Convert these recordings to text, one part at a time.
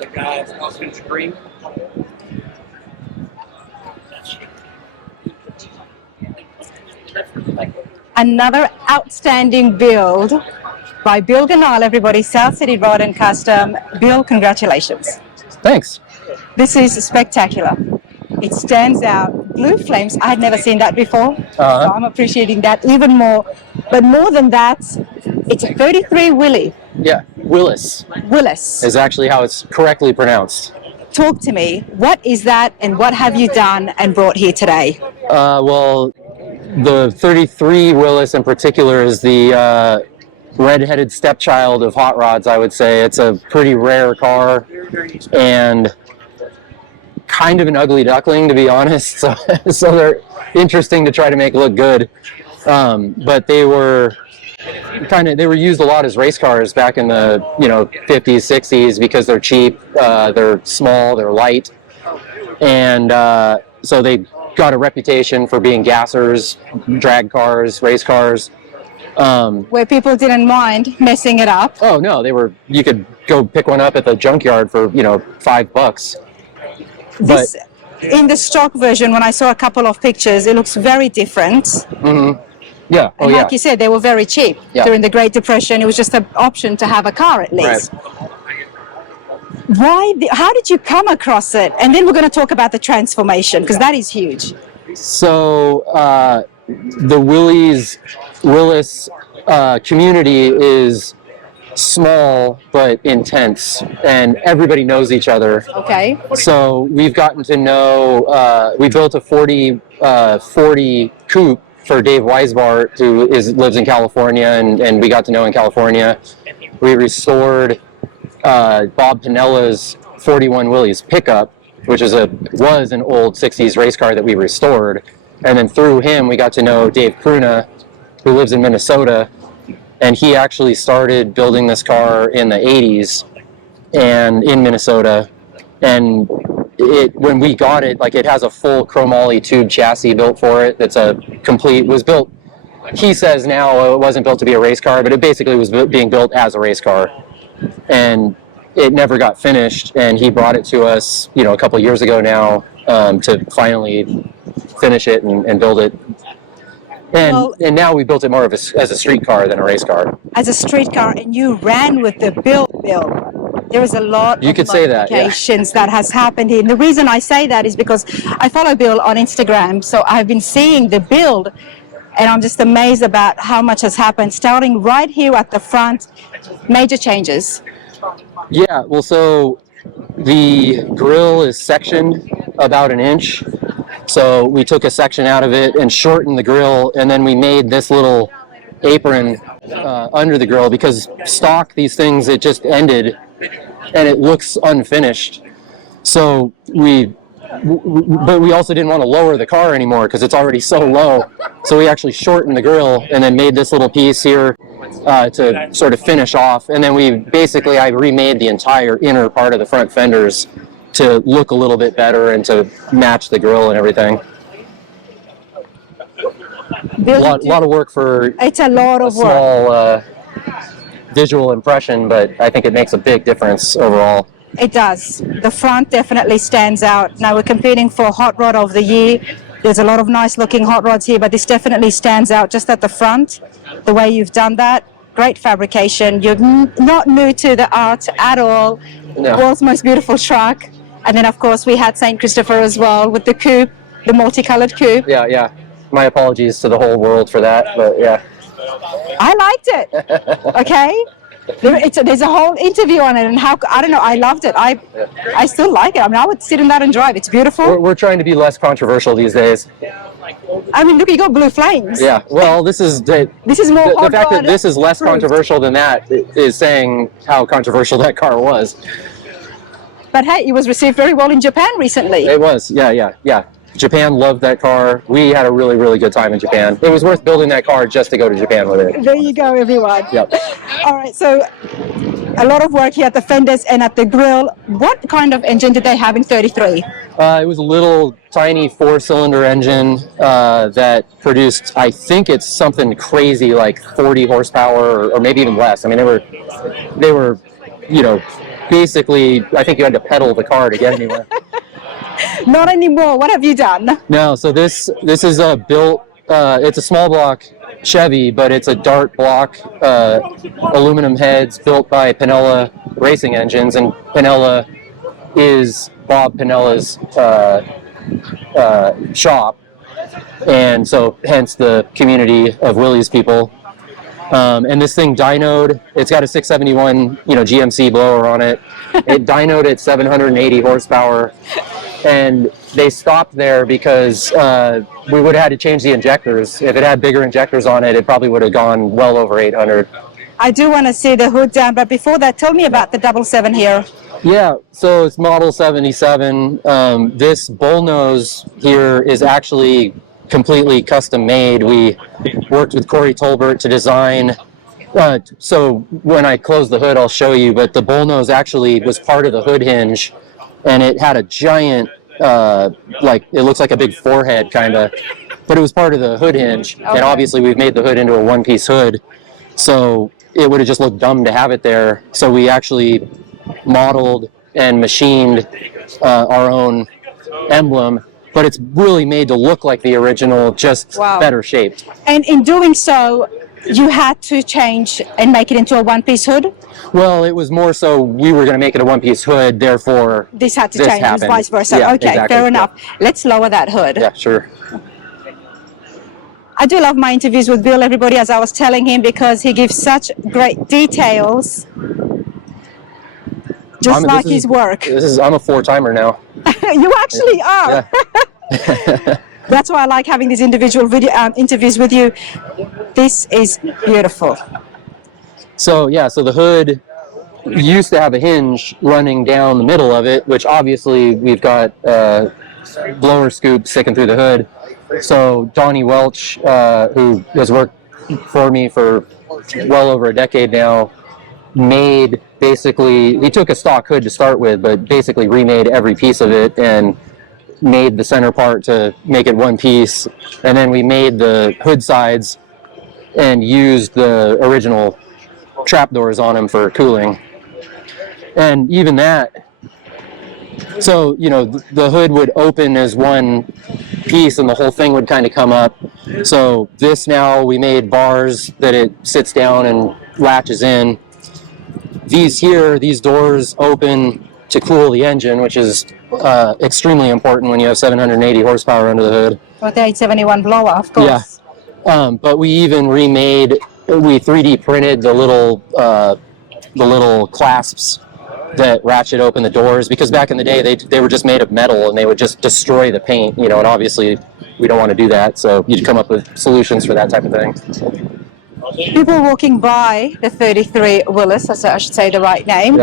The guy's ostrich green. Another outstanding build by Bill Ganahl, everybody, South City Rod and Custom. Bill, congratulations. Thanks. This is spectacular. It stands out. Blue flames, I had never seen that before, so I'm appreciating that even more. But more than that, it's a 33 Willy. Yeah, Willys. Willys. Is actually how it's correctly pronounced. Talk to me. What is that and what have you done and brought here today? Well, the 33 Willys in particular is the red-headed stepchild of hot rods, I would say. It's a pretty rare car and kind of an ugly duckling, to be honest. So they're interesting to try to make look good. But they were used a lot as race cars back in the 50s, 60s because they're cheap, they're small, they're light, and so they got a reputation for being gassers, drag cars, race cars. Where people didn't mind messing it up. Oh no, you could go pick one up at the junkyard for $5. This, in the stock version, when I saw a couple of pictures, it looks very different. Mm-hmm. Yeah. And like you said, they were very cheap during the Great Depression. It was just an option to have a car at least. Right. How did you come across it? And then we're going to talk about the transformation, because that is huge. So the Willys community is small but intense, and everybody knows each other. Okay. So we've gotten to know, we built a 40 coupe for Dave Weisbart, who lives in California, and we got to know in California. We restored Bob Panella's 41 Willys pickup, which was an old 60s race car that we restored. And then through him, we got to know Dave Kroonas, who lives in Minnesota. And he actually started building this car in the 80s and in Minnesota. And when we got it, it has a full chromoly tube chassis built for it. That's was built, he says now it wasn't built to be a race car, but it basically was being built as a race car. And it never got finished, and he brought it to us, a couple of years ago now, to finally finish it and build it. And now we built it more as a street car than a race car. As a street car, and you ran with the build. There was a lot of modifications that has happened here. And the reason I say that is because I follow Bill on Instagram, so I've been seeing the build, and I'm just amazed about how much has happened. Starting right here at the front, major changes. Yeah, well, so the grille is sectioned about 1 inch. So we took a section out of it and shortened the grille, and then we made this little apron under the grille, because stock, these things, it just ended and it looks unfinished. So but we also didn't want to lower the car anymore because it's already so low. So we actually shortened the grille and then made this little piece here to sort of finish off. And then I remade the entire inner part of the front fenders to look a little bit better and to match the grille and everything. Bill, a lot of work for it's a lot of small visual impression, but I think it makes a big difference overall. It does. The front definitely stands out. Now we're competing for Hot Rod of the Year. There's a lot of nice looking hot rods here, but this definitely stands out just at the front, the way you've done that. Great fabrication. You're not new to the art at all. No. World's most beautiful truck. And then of course we had St. Christopher as well with the coupe, the multicolored coupe. Yeah. My apologies to the whole world for that, but yeah. I liked it. Okay. There's a whole interview on it, and I don't know, I loved it. I still like it. I mean, I would sit in that and drive. It's beautiful. We're trying to be less controversial these days. I mean, look, you got blue flames. Yeah, well, this is more the fact that this is less controversial than that is saying how controversial that car was. But hey, it was received very well in Japan recently. It was, yeah. Japan loved that car. We had a really, really good time in Japan. It was worth building that car just to go to Japan with it. There you go, everyone. Yep. All right, so A lot of work here at the fenders and at the grill. What kind of engine did they have in 33? It was a little tiny 4-cylinder engine that produced, I think it's something crazy like 40 horsepower or maybe even less. I mean, they were, you know, basically, I think you had to pedal the car to get anywhere. Not anymore. What have you done? No, so this is a built, it's a small block Chevy, but it's a dart block, aluminum heads built by Panella Racing Engines, and Panella is Bob Panella's shop, and so hence the community of Willys people. And this thing dynoed. It's got a 671, GMC blower on it. It dynoed at 780 horsepower, and they stopped there because we would have had to change the injectors. If it had bigger injectors on it, it probably would have gone well over 800. I do want to see the hood down, but before that, tell me about the 77 here. Yeah, so it's model 77. This bullnose here is actually completely custom made. We worked with Cory Taulbert to design. So when I close the hood, I'll show you, but the bullnose actually was part of the hood hinge, and it had a giant, it looks like a big forehead kind of, but it was part of the hood hinge. Okay. And obviously we've made the hood into a one-piece hood, so it would have just looked dumb to have it there. So we actually modeled and machined our own emblem, but it's really made to look like the original, just better shaped. And in doing so, you had to change and make it into a one-piece hood? Well, it was more so we were going to make it a one-piece hood, therefore this had to change, it was vice versa. Yeah, okay, exactly. Fair enough. Let's lower that hood. Yeah, sure. I do love my interviews with Bill, everybody, as I was telling him, because he gives such great details, just like his work. I'm a 4-timer now. You actually are. Yeah. That's why I like having these individual video interviews with you. This is beautiful. So yeah, so the hood used to have a hinge running down the middle of it, which obviously we've got blower scoop sticking through the hood. So Donnie Welch, who has worked for me for well over a decade now, he took a stock hood to start with, but basically remade every piece of it and made the center part to make it one piece. And then we made the hood sides and used the original trapdoors on them for cooling. And even that, so, the hood would open as one piece and the whole thing would kind of come up. So this now, we made bars that it sits down and latches in. These doors open to cool the engine, which is extremely important when you have 780 horsepower under the hood. Well, the 871 blower, of course. Yeah. But we even we 3D printed the little clasps that ratchet open the doors, because back in the day they were just made of metal and they would just destroy the paint, and obviously we don't want to do that, so you'd come up with solutions for that type of thing. People walking by the 33 Willys, I should say the right name,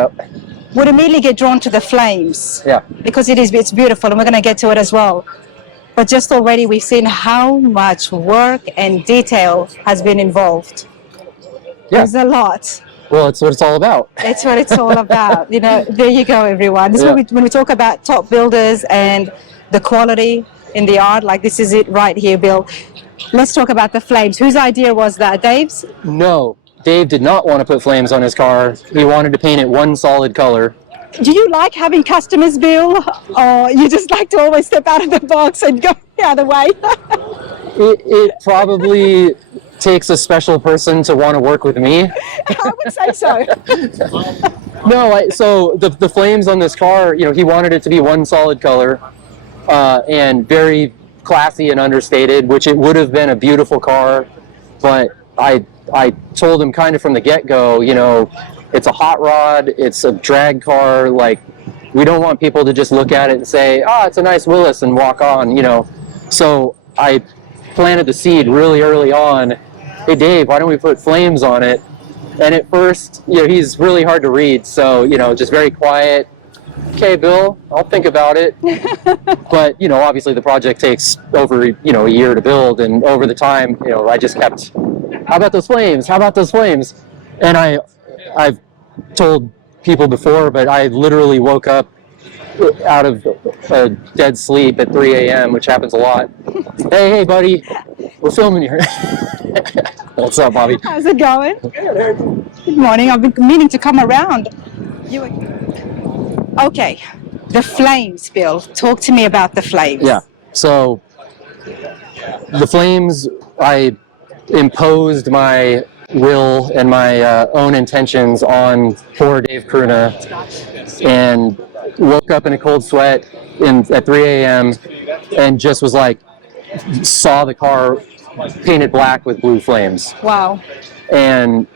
would immediately get drawn to the flames. Yeah. Because it's beautiful, and we're going to get to it as well. But just already we've seen how much work and detail has been involved. Yeah. There's a lot. Well, it's what it's all about. It's what it's all about. There you go, everyone. This is when we talk about top builders and the quality in the art, like this is it right here, Bill. Let's talk about the flames. Whose idea was that? Dave's? No, Dave did not want to put flames on his car. He wanted to paint it one solid color. Do you like having customers, Bill? Or you just like to always step out of the box and go the other way? It probably takes a special person to want to work with me. I would say so. No, so the flames on this car, he wanted it to be one solid color and very classy and understated, which it would have been a beautiful car, but I told him kind of from the get-go, it's a hot rod, it's a drag car, like, we don't want people to just look at it and say, it's a nice Willys and walk on, So I planted the seed really early on. Hey Dave, why don't we put flames on it? And at first, he's really hard to read, so, just very quiet. Okay, Bill, I'll think about it. But, obviously the project takes over, a year to build, and over the time, I just kept, how about those flames? How about those flames? And I've told people before, but I literally woke up out of a dead sleep at 3 a.m., which happens a lot. Hey, buddy, we're filming here. What's up, Bobby? How's it going? Good morning. I've been meaning to come around. Okay, the flames, Bill. Talk to me about the flames. Yeah, so the flames, I imposed my will and my own intentions on poor Dave Kroonas, and woke up in a cold sweat at 3 a.m. and just was like, saw the car painted black with blue flames. Wow. And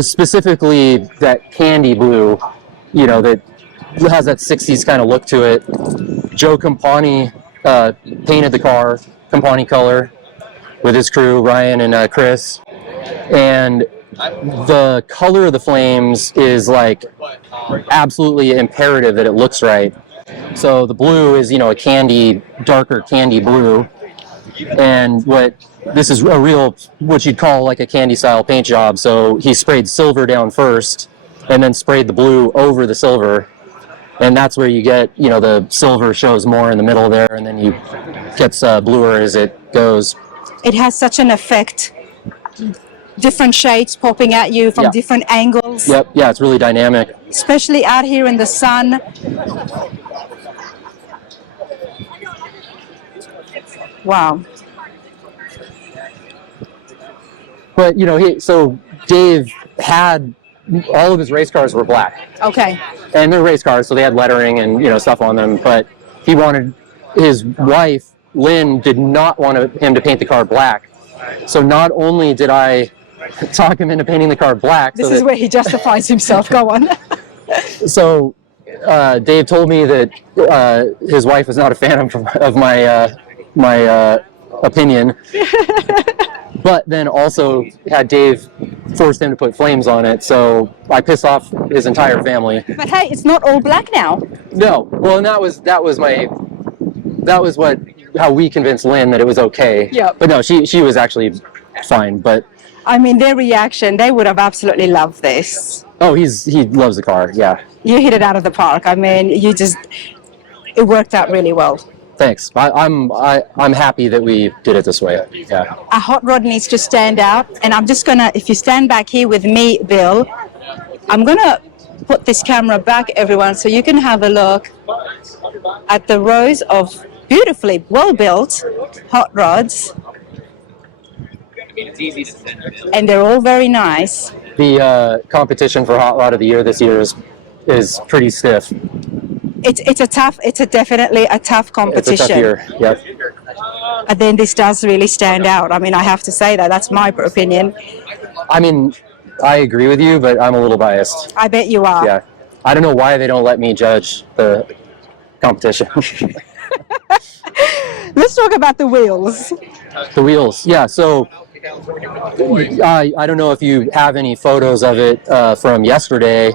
specifically that candy blue, you know, that has that 60s kind of look to it. Joe Campani painted the car, Campani color, with his crew, Ryan and Chris. And the color of the flames is like absolutely imperative that it looks right. So the blue is, you know, a darker candy blue. And this is a real, what you'd call like a candy style paint job. So he sprayed silver down first and then sprayed the blue over the silver. And that's where you get, you know, the silver shows more in the middle there, and then you gets bluer as it goes. It has such an effect. Different shades popping at you from different angles. Yep, yeah, it's really dynamic. Especially out here in the sun. Wow. But, you know, so Dave had, all of his race cars were black. Okay. And they're race cars, so they had lettering and, you know, stuff on them. But he wanted, his wife, Lynn, did not want him to paint the car black. So not only did I talk him into painting the car black. This is where he justifies himself. Go on. So Dave told me that his wife was not a fan of my opinion. But then also had Dave forced him to put flames on it, so I pissed off his entire family. But hey, it's not all black now. No, well, and that was how we convinced Lynn that it was okay. Yeah. But no, she was actually fine. But I mean, their reaction, they would have absolutely loved this. Oh, he loves the car. Yeah. You hit it out of the park. I mean, it worked out really well. Thanks. I'm happy that we did it this way. Yeah. A hot rod needs to stand out, and I'm just gonna, if you stand back here with me, Bill, I'm gonna put this camera back, everyone, so you can have a look at the rows of beautifully well-built hot rods. It's easy to send it in. And they're all very nice. The competition for Hot Rod of the Year this year is pretty stiff. It's definitely a tough competition. It's a tough year, yep. And then this does really stand out. I mean, I have to say that's my opinion. I mean, I agree with you, but I'm a little biased. I bet you are. Yeah. I don't know why they don't let me judge the competition. Let's talk about the wheels. The wheels, yeah. So I don't know if you have any photos of it from yesterday,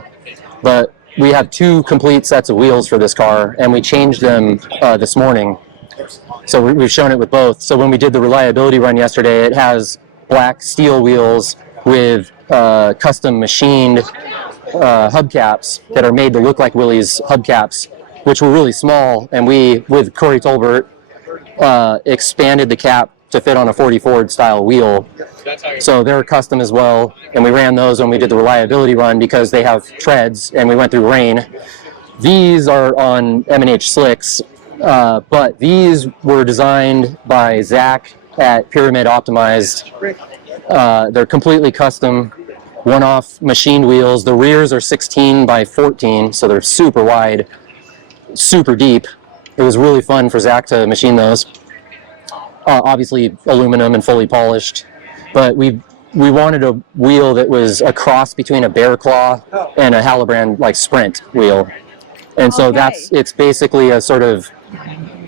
but we have 2 complete sets of wheels for this car, and we changed them this morning. So we've shown it with both. So when we did the reliability run yesterday, it has black steel wheels with custom machined hubcaps that are made to look like Willys hubcaps, which were really small, and we, with Cory Taulbert, expanded the cap to fit on a 40 Ford style wheel. So they're custom as well, and we ran those when we did the reliability run because they have treads and we went through rain. These are on M&H slicks, but these were designed by Zach at Pyramid Optimized. They're completely custom, one-off machined wheels. The rears are 16 by 14, so they're super wide, super deep. It was really fun for Zach to machine those. Obviously aluminum and fully polished, but we wanted a wheel that was a cross between a Bear Claw and a Halibrand like Sprint wheel, and so it's basically a sort of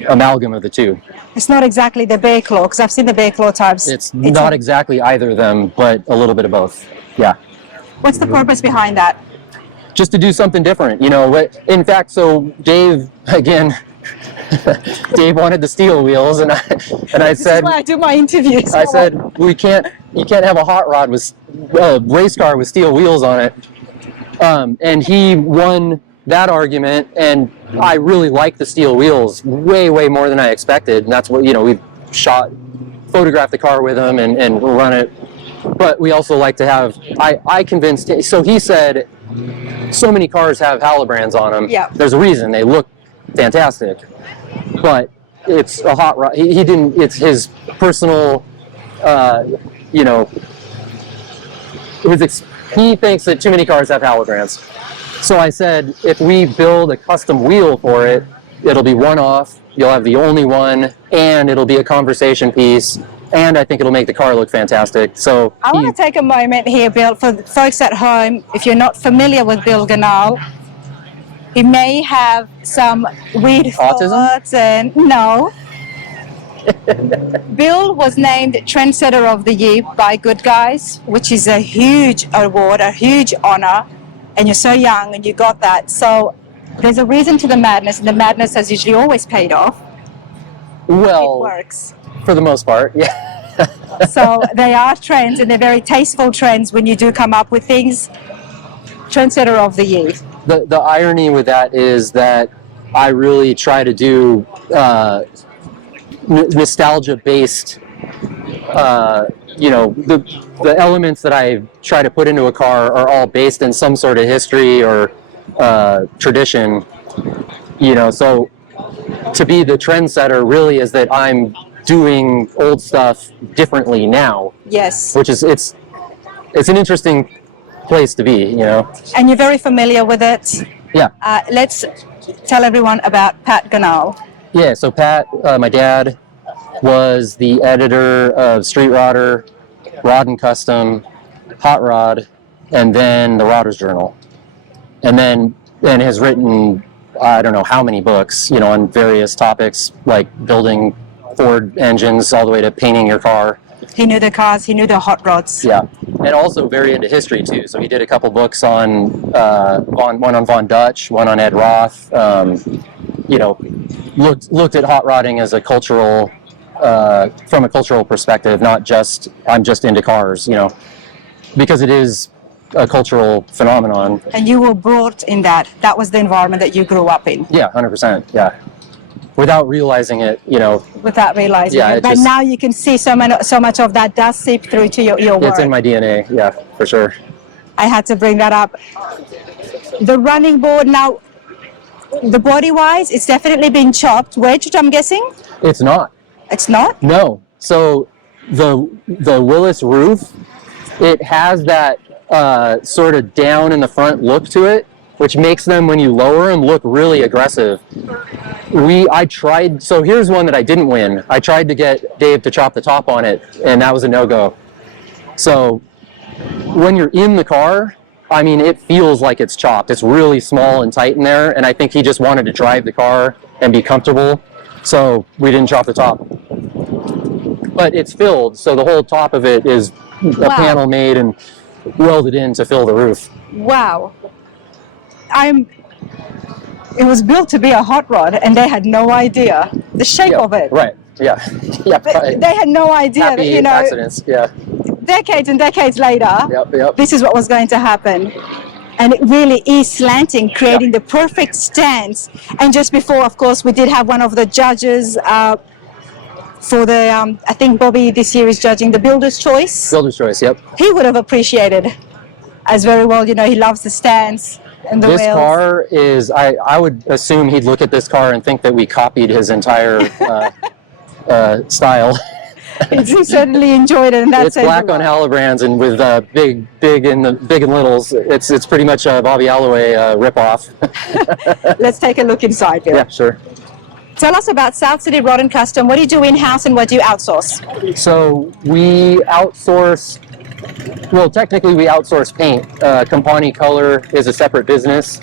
amalgam of the two. It's not exactly the Bear Claw, because I've seen the Bear Claw types. It's not exactly either of them, but a little bit of both. Yeah. What's the purpose behind that? Just to do something different, you know. In fact, so Dave, again, Dave wanted the steel wheels, and I said, this is why I do my interviews. I said, you can't have a hot rod with a race car with steel wheels on it. And he won that argument, and I really like the steel wheels way more than I expected, and that's what, you know, we've photographed the car with him and run it, but we also like to have, I convinced him, so he said so many cars have Halibrands on them. Yeah. There's a reason, they look fantastic, but it's a hot rod. He didn't, it's his personal, you know, he thinks that too many cars have Halibrands. So I said, if we build a custom wheel for it, it'll be one-off, you'll have the only one, and it'll be a conversation piece, and I think it'll make the car look fantastic. So I want to take a moment here, Bill, for the folks at home. If you're not familiar with Bill Ganahl, he may have some weird thoughts and no. Bill was named Trendsetter of the Year by Goodguys, which is a huge award, a huge honor, and you're so young and you got that. So there's a reason to the madness, and the madness has usually always paid off. Well, it works. For the most part, yeah. So they are trends, and they're very tasteful trends when you do come up with things. Trendsetter of the Year. The irony with that is that I really try to do nostalgia-based, you know, the elements that I try to put into a car are all based in some sort of history or tradition, you know, so to be the trendsetter really is that I'm doing old stuff differently now. Yes. Which is, it's an interesting place to be, you know. And you're very familiar with it. Yeah. Let's tell everyone about Pat Ganahl. Yeah, so Pat, my dad, was the editor of Street Rodder, Rod and Custom, Hot Rod, and then the Rodder's Journal. And has written, I don't know how many books, you know, on various topics, like building Ford engines all the way to painting your car. He knew the cars, he knew the hot rods. Yeah, and also very into history too. So he did a couple books on, one on Von Dutch, one on Ed Roth. You know, looked at hot rodding as a cultural, from a cultural perspective, not just, I'm just into cars, you know, because it is a cultural phenomenon. And you were brought in that. That was the environment that you grew up in. Yeah, 100%, yeah. Without realizing it, you know. Without realizing yeah, it. But now you can see so much of that does seep through to your work. It's in my DNA, yeah, for sure. I had to bring that up. The running board now, the body-wise, it's definitely been chopped. Wedged, I'm guessing? It's not. It's not? No. So the Willys roof, it has that sort of down in the front look to it, which makes them, when you lower them, look really aggressive. I tried, so here's one that I didn't win. I tried to get Dave to chop the top on it, and that was a no-go. So when you're in the car, I mean, it feels like it's chopped. It's really small and tight in there, and I think he just wanted to drive the car and be comfortable, so we didn't chop the top. But it's filled, so the whole top of it is a panel made and welded in to fill the roof. Wow. It was built to be a hot rod, and they had no idea the shape of it. Right, yeah. Yeah. They had no idea Happy that, you know, accidents, yeah. Decades and decades later, this is what was going to happen. And it really is slanting, creating the perfect stance. And just before, of course, we did have one of the judges for the, I think Bobby this year is judging the Builder's Choice. Builder's Choice, yep. He would have appreciated as very well, you know, he loves the stance and the this wheels. Car is, I would assume he'd look at this car and think that we copied his entire style. He certainly enjoyed it, and that's it's black on Halibrands and with big and littles. It's pretty much a Bobby Alloway ripoff. Let's take a look inside, Bill. Yeah, sure. Tell us about South City Rod and Custom. What do you do in-house and what do you outsource? So we outsource, well, technically we outsource paint. Campani Color is a separate business,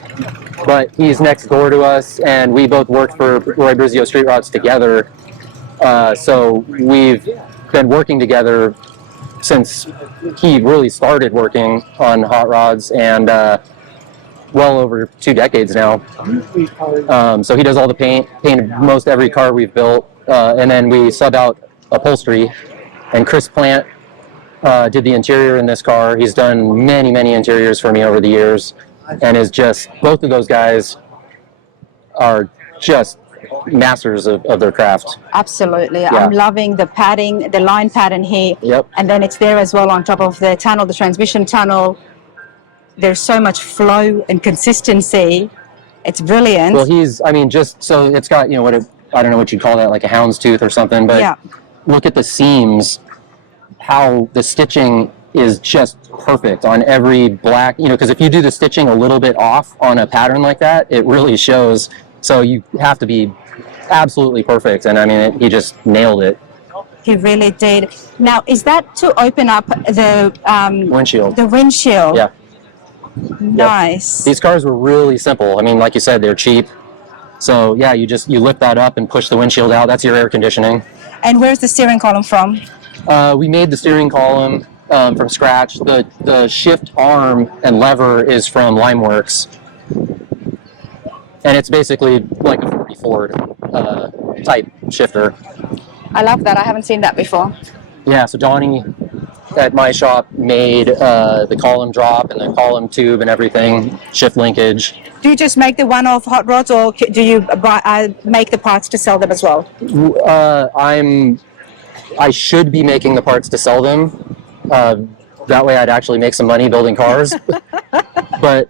but he's next door to us, and we both work for Roy Brizio Street Rods together. So we've been working together since he really started working on hot rods, and well over 2 decades now. So he does all the painted most every car we've built, and then we sub out upholstery. And Chris Plant did the interior in this car. He's done many interiors for me over the years. and is just, both of those guys are just masters of their craft. Absolutely. Yeah. I'm loving the padding, the line pattern here. Yep. And then it's there as well on top of the tunnel, the transmission tunnel. There's so much flow and consistency. It's brilliant. Well, just so it's got, I don't know what you'd call that, like a houndstooth or something, but yeah. Look at the seams, how the stitching is just perfect on every black, because if you do the stitching a little bit off on a pattern like that, it really shows. So you have to be absolutely perfect. And I mean, he just nailed it. He really did. Now, is that to open up the windshield? The windshield. Yeah. Nice. Yep. These cars were really simple. I mean, like you said, they're cheap. So yeah, you lift that up and push the windshield out. That's your air conditioning. And where's the steering column from? We made the steering column from scratch. The shift arm and lever is from Limeworks. And it's basically like a 40 Ford type shifter. I love that. I haven't seen that before. Yeah, so Donnie at my shop made the column drop and the column tube and everything, shift linkage. Do you just make the one-off hot rods, or do you make the parts to sell them as well? I should be making the parts to sell them. That way I'd actually make some money building cars. But,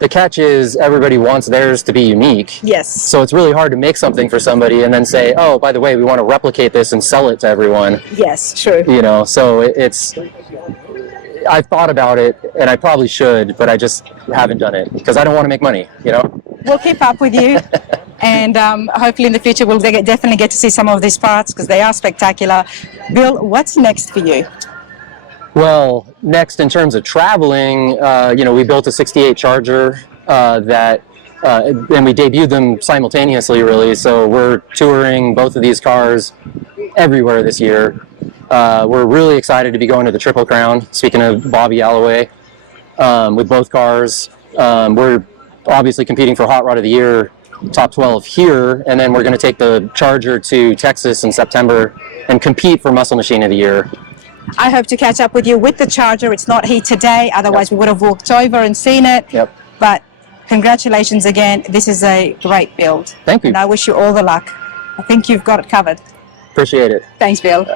the catch is everybody wants theirs to be unique. Yes. So it's really hard to make something for somebody and then say, oh, by the way, we want to replicate this and sell it to everyone. Yes, true. So I've thought about it, and I probably should, but I just haven't done it because I don't want to make money, We'll keep up with you, and hopefully in the future we'll definitely get to see some of these parts because they are spectacular. Bill, what's next for you? Well, next in terms of traveling, we built a 68 Charger and we debuted them simultaneously, really. So we're touring both of these cars everywhere this year. We're really excited to be going to the Triple Crown, speaking of Bobby Alloway, with both cars. We're obviously competing for Hot Rod of the Year, top 12 here, and then we're going to take the Charger to Texas in September and compete for Muscle Machine of the Year. I hope to catch up with you with the Charger. It's not here today, otherwise we would have walked over and seen it. Yep. But congratulations again. This is a great build. Thank you. And I wish you all the luck. I think you've got it covered. Appreciate it. Thanks, Bill.